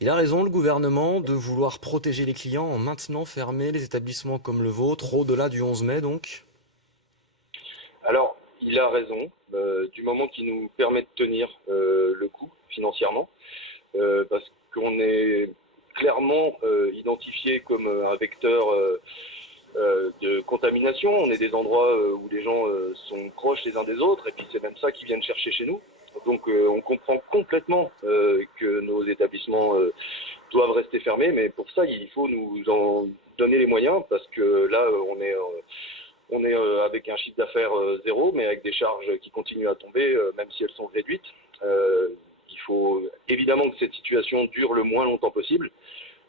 Il a raison, le gouvernement, de vouloir protéger les clients en maintenant fermer les établissements comme le vôtre, au-delà du 11 mai donc. Alors, il a raison, du moment qu'il nous permet de tenir le coup financièrement, parce qu'on est clairement identifié comme un vecteur de contamination. On est des endroits où les gens sont proches les uns des autres, et puis c'est même ça qu'ils viennent chercher chez nous. Donc on comprend complètement que nos établissements doivent rester fermés, mais pour ça il faut nous en donner les moyens, parce que là on est avec un chiffre d'affaires zéro, mais avec des charges qui continuent à tomber, même si elles sont réduites. Il faut évidemment que cette situation dure le moins longtemps possible.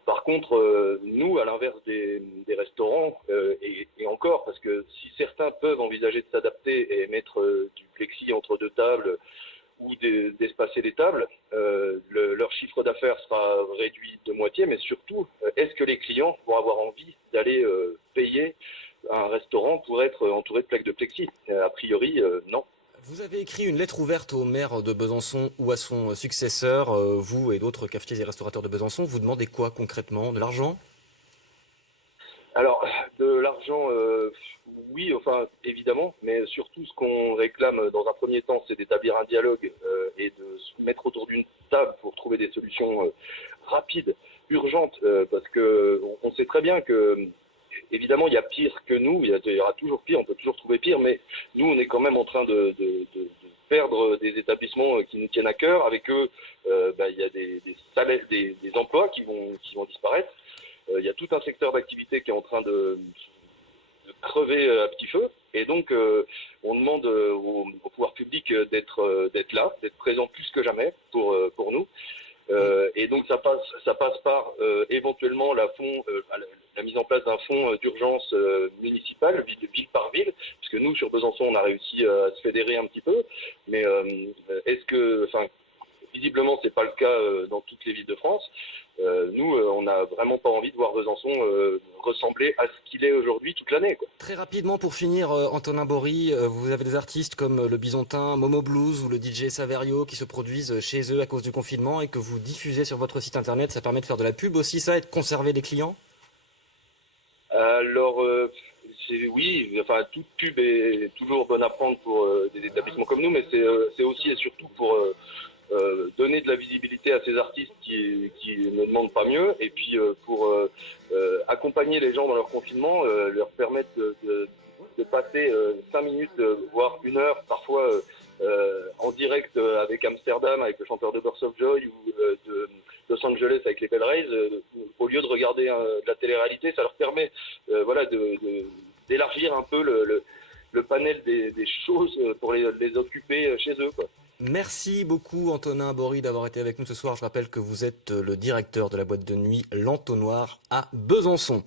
Par contre, nous, à l'inverse des restaurants, et encore, parce que si certains peuvent envisager de s'adapter et mettre du plexi entre deux tables ou d'espacer les tables, leur chiffre d'affaires sera réduit de moitié, mais surtout, est-ce que les clients vont avoir envie d'aller payer un restaurant pour être entouré de plaques de plexi? A priori, non. Vous avez écrit une lettre ouverte au maire de Besançon ou à son successeur, vous et d'autres cafetiers et restaurateurs de Besançon. Vous demandez quoi concrètement? De l'argent? Alors, de l'argent, oui, enfin, évidemment, mais surtout ce qu'on réclame dans un premier temps, c'est d'établir un dialogue et de se mettre autour d'une table pour trouver des solutions rapides, urgentes, parce que on sait très bien que, évidemment, il y a pire que nous, il y aura toujours pire, on peut toujours trouver pire, mais nous, on est quand même en train de perdre des établissements qui nous tiennent à cœur. Avec eux, il y a des salaires, des emplois qui vont disparaître. Il y a tout un secteur d'activité qui est en train de crever à petit feu. Et donc, on demande au pouvoir public d'être là, d'être présent plus que jamais pour nous. Et donc, ça passe par éventuellement la mise en place d'un fonds d'urgence municipal, ville par ville, parce que nous, sur Besançon, on a réussi à se fédérer un petit peu. Mais visiblement, c'est pas le cas dans toutes les villes de France. Nous, on n'a vraiment pas envie de voir Besançon ressembler à ce qu'il est aujourd'hui toute l'année, quoi. Très rapidement pour finir, Antonin Bory, vous avez des artistes comme le Bisontin, Momo Blues ou le DJ Saverio qui se produisent chez eux à cause du confinement et que vous diffusez sur votre site internet. Ça permet de faire de la pub aussi, ça, et de conserver des clients? Alors, oui, enfin, toute pub est toujours bonne à prendre pour des établissements comme nous, mais c'est aussi et surtout pour donner de la visibilité à ces artistes qui ne demandent pas mieux, et puis pour accompagner les gens dans leur confinement, leur permettre de passer 5 minutes, voire 1 heure, parfois en direct avec Amsterdam, avec le chanteur de Birth of Joy, ou de Los Angeles avec les Bell Rays, au lieu de regarder de la télé-réalité. Ça leur permet voilà, d'élargir un peu le panel des choses pour les occuper chez eux, quoi. Merci beaucoup Antonin Bory d'avoir été avec nous ce soir. Je rappelle que vous êtes le directeur de la boîte de nuit L'Entonnoir à Besançon.